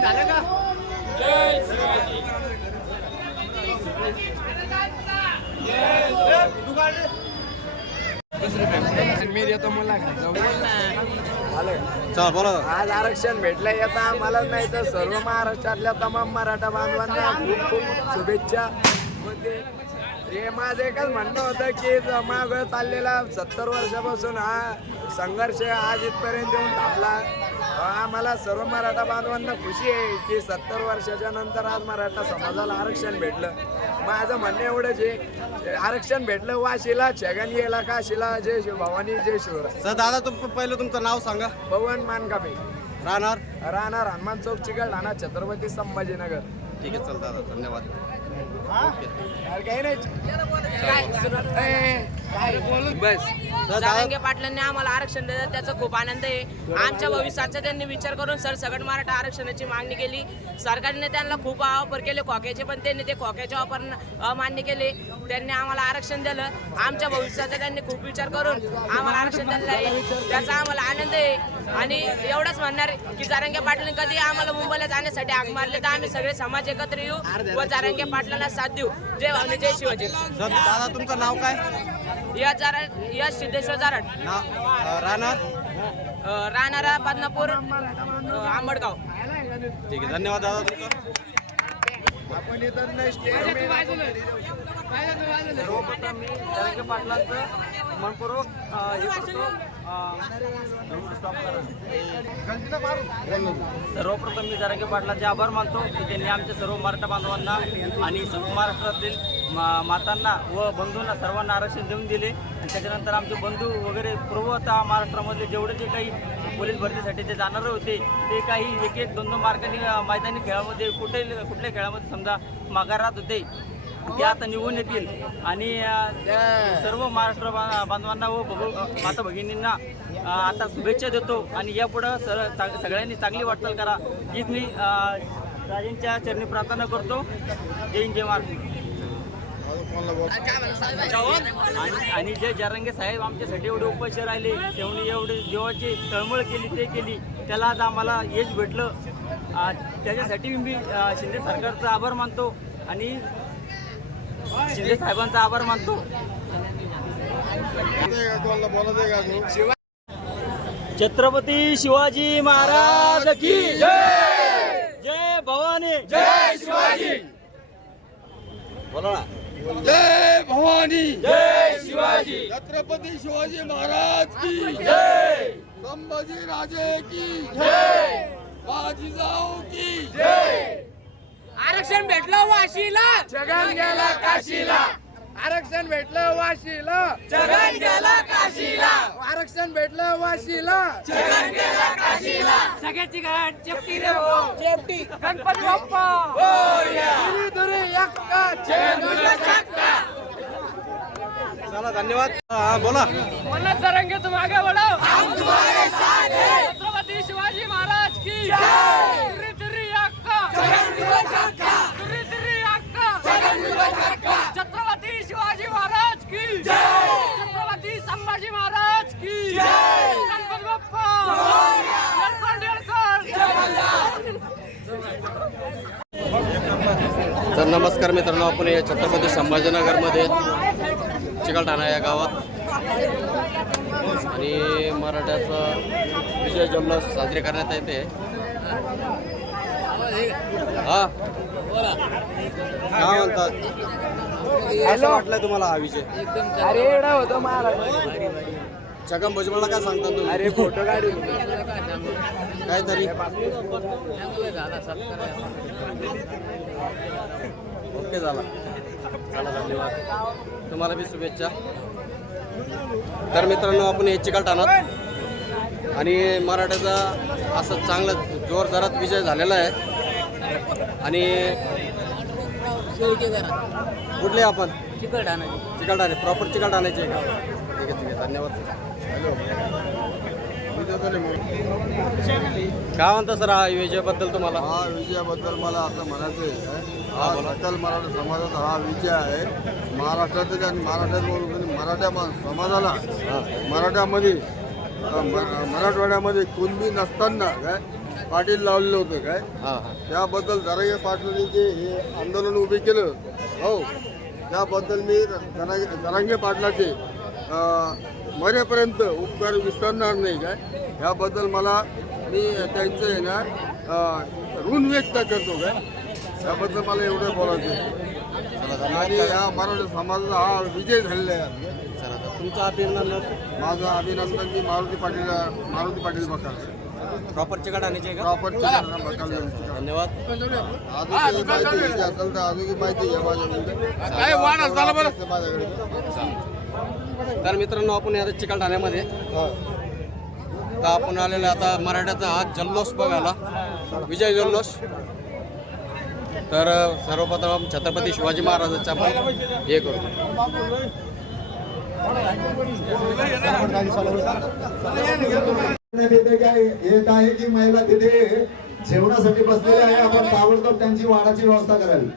झालं का? चला बोला. आज आरक्षण भेटलं याचा आम्हाला नाही तर सर्व महाराष्ट्रातल्या तमाम मराठा बांधवांना खूप खूप शुभेच्छा. म्हणजे हे माझं एकच म्हणणं होतं की माग चाललेला 70 वर्षापासून हा संघर्ष आज इथपर्यंत येऊन थांबला. आम्हाला सर्व मराठा बांधवांना खुशी आहे की 70 वर्षाच्या नंतर आज मराठा समाजाला आरक्षण भेटलं. माझं म्हणणं एवढंच आहे, आरक्षण भेटलं वाशीला, छगन गेला काशीला. जय शिव भवानी, जय शिवराय. सर दादा पहिलं तुमचं नाव सांगा. पवन मानकापे, राहणार हनुमान चौक, चिकलठाणा, छत्रपती संभाजीनगर. ठीक आहे. चल दादा, धन्यवाद. काही नाही बस. जरांगे पाटलांनी आम्हाला आरक्षण दिलं त्याचा खूप आनंद आहे. आमच्या भविष्याचा त्यांनी विचार करून सरसकट मराठा आरक्षणाची मागणी केली. सरकारने त्यांना खूप ऑफर केले खोक्याचे, पण त्यांनी ते खोक्याचे ऑफर अमान्य केले. त्यांनी आम्हाला आरक्षण दिलं. आमच्या भविष्याचा त्यांनी खूप विचार करून आम्हाला आरक्षण दिलं आहे, त्याचा आम्हाला आनंद आहे. आणि एवढंच म्हणणार की जरांगे पाटलांनी कधी आम्हाला मुंबईला जाण्यासाठी हाक मारले तर आम्ही सगळे समाज एकत्र येऊ व जरांगे पाटलांना साथ देऊ. जय भावनी, जय शिवाजी. सर दादा तुमचं नाव काय? यश सिद्धेश्वर जारड, राहणारा बदनापूर, आंबडगाव. ठीक आहे. धन्यवाद दादा तुमचं. आपण इथं सर्वप्रथम मी जरांगे पाटलांचं मनपूर्वक सर्वप्रथम मी जरांगे पाटलांचे आभार मानतो की त्यांनी आमच्या सर्व मराठा बांधवांना आणि महाराष्ट्रातील मातांना व बंधूंना सर्वांना आरक्षण देऊन दिले. आणि त्याच्यानंतर आमचे बंधू वगैरे पूर्व आता महाराष्ट्रामधले जेवढे जे काही पोलीस भरतीसाठी जे जाणारे होते ते काही 1-2 मार्कांनी मैदानी खेळामध्ये कुठल्या खेळामध्ये समजा माघार राहत होते ते आता निघून येतील. आणि सर्व महाराष्ट्र बांधवांना व माता भगिनींना आता शुभेच्छा देतो. आणि यापुढं सगळ्यांनी चांगली वाटचाल करा हीच मी राजेंच्या चरणी प्रार्थना करतो. जय हिंद, जय महाराष्ट्र. आणि जे जरांगे साहेब आमच्यासाठी एवढे उपाशी राहिले, तेवढी एवढी जीवाची तळमळ केली ते केली, त्याला आज आम्हाला यश भेटलं. त्याच्यासाठी मी शिंदे सरकारचा आभार मानतो आणि शिंदे साहेबांचा आभार मानतो. छत्रपती शिवाजी महाराज की जय. जय भवानी, जय शिवाजी. बोला ना. जय भवानी, जय शिवाजी. छत्रपती शिवाजी महाराज की जय. संभाजी राजे की जय. बाजीराव की जय. आरक्षण भेटलं वाशीला, जगन गेला काशीला. आरक्षण भेटलं वाशीला, जगन गेला काशीला. आरक्षण भेटलं वाशीला, जगन गेला काशीला. सगळ्याची घाट चेपटी रे हो, चेपटी. गणपती बाप्पा दुरी दुरी एक्का, दुर्गा छक्का. चला धन्यवाद. बोला. मनोज जरांगे तुम आगे बढ़ो, हम तुम्हारे साथ हैं. छत्रपती शिवाजी महाराज की जय. दुरी दुरी एक्का, दुर्गा छक्का. दुरी दुरी एक्का, दुर्गा छक्का. छत्रपती शिवाजी महाराज की जय. छत्रपती संभाजी महाराज की जय. गणपती बाप्पा तर नमस्कार मित्रांनो, आपण या छत्रपती संभाजीनगरमध्ये चिकलठाणा या गावात आणि मराठ्याचा विजय जल्लोष साजरे करण्यात येते. हा काय म्हणतात, कसं वाटलंय तुम्हाला हा विजय? अरे एवढा होतो महाराज. छगन भुजबळला काय सांगता तुम्ही? अरे फोटो काढू काहीतरी ओके झाला. चला धन्यवाद, तुम्हाला बी शुभेच्छा. तर मित्रांनो, आपण हे चिकलठाण्यात आणि मराठ्याचा असं चांगला जोरदारात विजय झालेला आहे. आणि कुठले आपण? चिकलठाणे प्रॉपर चिकलठाण्याचे का? ठीक आहे, धन्यवाद. काय म्हणता सर हा विजयाबद्दल तुम्हाला? हा विजयाबद्दल मला असं म्हणायचं आहे, हा सकल मराठा समाजाचा हा विजय आहे. महाराष्ट्रातील आणि मराठा समाजाला मराठ्यामध्ये मराठवाड्यामध्ये कुणबी नसताना काय पाटील लावलेलं होतं काय हां हां त्याबद्दल जरांगे पाटलांनी जे हे आंदोलन उभे केलं हो त्याबद्दल मी जरांगे पाटलाचे मरेपर्यंत उपकार विसरणार नाही काय ह्याबद्दल मला मी त्यांचं आहे ना ऋण व्यक्त करतो काय त्याबद्दल मला एवढं बोलायचं आहे. आणि ह्या मराठा समाजाचा हा विजय झालेला आहे. चला तर तुमचं अभिनंदन. माझं अभिनंदन मी मारुती पाटील बकाल प्रॉपर चिकलठाण्याचे आहे का? प्रॉपर बकाल धन्यवाद. अजून माहिती घ्यायची असेल तर अजून माहिती घ्या माझ्याकडे. तर मित्रांनो आपण आता चिकलठाण्यामध्ये तर आपण आलेलो आता मराठ्याचा हा जल्लोष बघायला विजय जल्लोष. तर सर्वप्रथम छत्रपती शिवाजी महाराजांचा आपण हे करू. येत आहे की महिला तिथे जेवणासाठी बसलेल्या आहे. आपण ताबडतोब त्यांची वाढाची व्यवस्था करावी.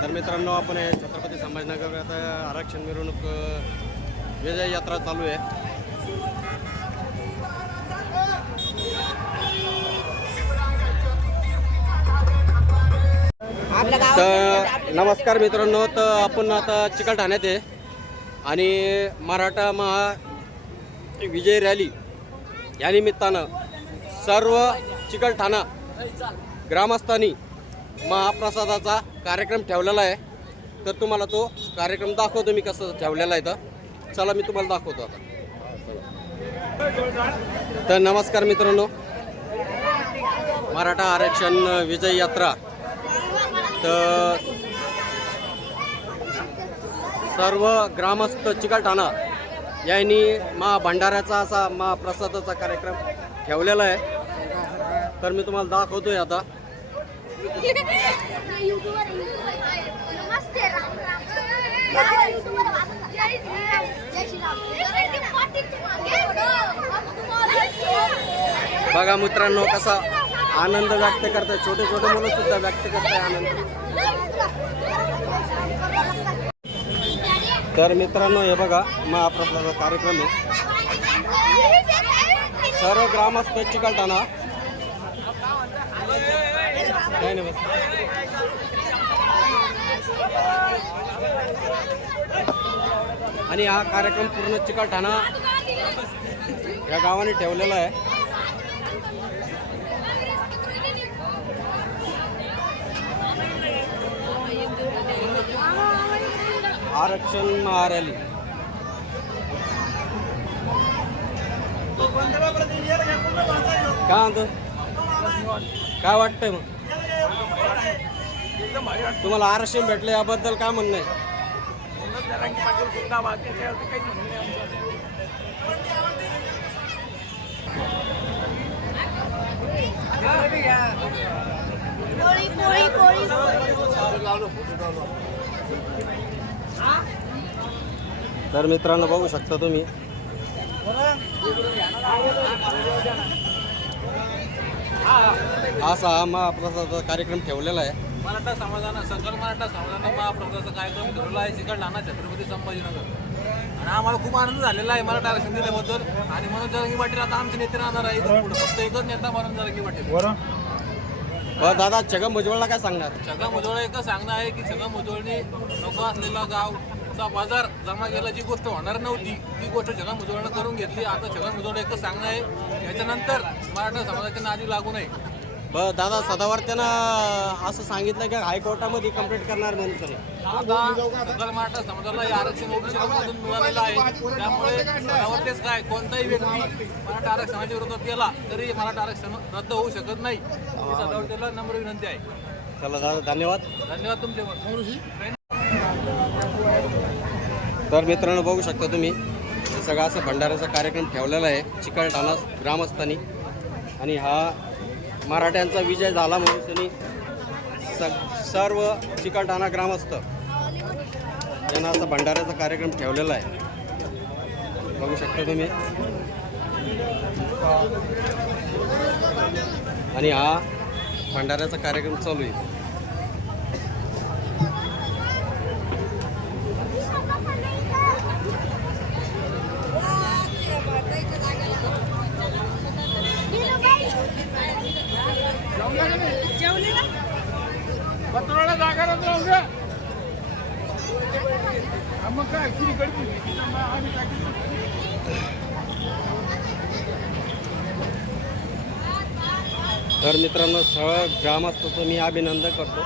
तर मित्रांनो आपण हे छत्रपती संभाजीनगर आता आरक्षण मिरवणूक विजय यात्रा चालू आहे. तर नमस्कार मित्रांनो, तर आपण आता चिकलठाण्यात आहे आणि मराठा महा विजय रॅली या निमित्तानं सर्व चिकलठाणा ग्रामस्थांनी महाप्रसादाचा कार्यक्रम ठेवलेला आहे. तर तुम्हाला तो कार्यक्रम दाखवतो मी कसं ठेवलेला आहे. तर चला मी तुम्हाला दाखवतो आता. तर नमस्कार मित्रांनो, मराठा आरक्षण विजय यात्रा. तर सर्व ग्रामस्थ चिकलठाणा यांनी भंडाऱ्याचा असा महाप्रसादाचा कार्यक्रम ठेवलेला आहे. तर मी तुम्हाला दाखवतोय आता. बघा मित्रांनो कसा आनंद व्यक्त करताय, छोटे छोटे मुलं सुद्धा व्यक्त करताय आनंद. तर मित्रांनो हे बघा महाप्रसादाचा कार्यक्रम आहे. सर्व ग्रामस्थ चिकलठाणा काय नाही बस. आणि हा कार्यक्रम पूर्ण चिकलठाणा या गावाने ठेवलेला आहे. आरक्षण महारॅली. काय म्हणतो, काय वाटतंय मग तुम्हाला आरक्षण भेटलं याबद्दल काय म्हणणं आहे? तर मित्रांनो बघू शकता तुम्ही असा हा महाप्रसादाचा कार्यक्रम ठेवलेला आहे. मराठा समाजानं सकल मराठा समाजानं महाप्रसादाचा कार्यक्रम ठरवला आहे चिकलठाणा छत्रपती संभाजीनगर. आणि आम्हाला खूप आनंद झालेला आहे मराठा आरक्षण दिल्याबद्दल. आणि म्हणून जरांगे पाटील आता आमचे नेते राहणार आहे इथून पुढे. फक्त एकच नेता म्हणून जरांगे पाटील. दादा छगन भुजबळला काय सांगणार? छगन भुजबळ एकच सांगणं आहे की छगन भुजबळने नको असलेला गावचा बाजार जमा केला, जी गोष्ट होणार नव्हती ती गोष्ट छगन भुजबळनं करून घेतली. आता छगन भुजबळ एकच सांगणं आहे याच्यानंतर मराठा समाजाच्या नादी लागू नये. दादा सदावर्त्यानं असं सांगितलं की हायकोर्टामध्ये कंप्लेंट करणार म्हणून. तरी आता सकल मराठा समाजाला हे आरक्षण ओबीसीमधून मिळालेलं आहे. त्यामुळे सदावर्तेच काय कोणताही व्यक्ती मराठा आरक्षणाच्या विरोधात केला तरी मराठा आरक्षण रद्द होऊ शकत नाही. सदावर्तेला नम्र विनंती आहे. चला दादा धन्यवाद. धन्यवाद तुमचे. तर मित्रांनो बघू शकता तुम्ही सगळा असं भंडाऱ्याचा कार्यक्रम ठेवलेला आहे चिकलठाणा ग्रामस्थांनी. आणि हा मराठ्यांचा विजय झाला म्हणून त्यांनी सर्व चिकलठाणा ग्रामस्थ यांना असा भंडाऱ्याचा कार्यक्रम ठेवलेला आहे. बघू शकता तुम्ही. आणि हा भंडाऱ्याचा कार्यक्रम चालू आहे. तर मित्रांनो, सर्व ग्रामस्थांचं मी अभिनंदन करतो.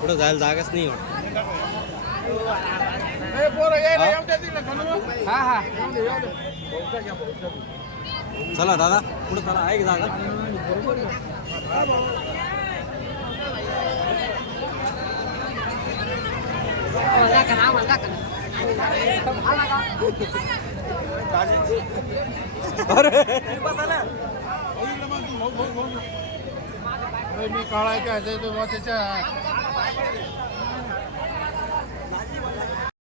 पुढे जायला जागाच नाही वाटत. चला दादा, पुढे चला, आहे की जागा? मी काळा काय त्याच्या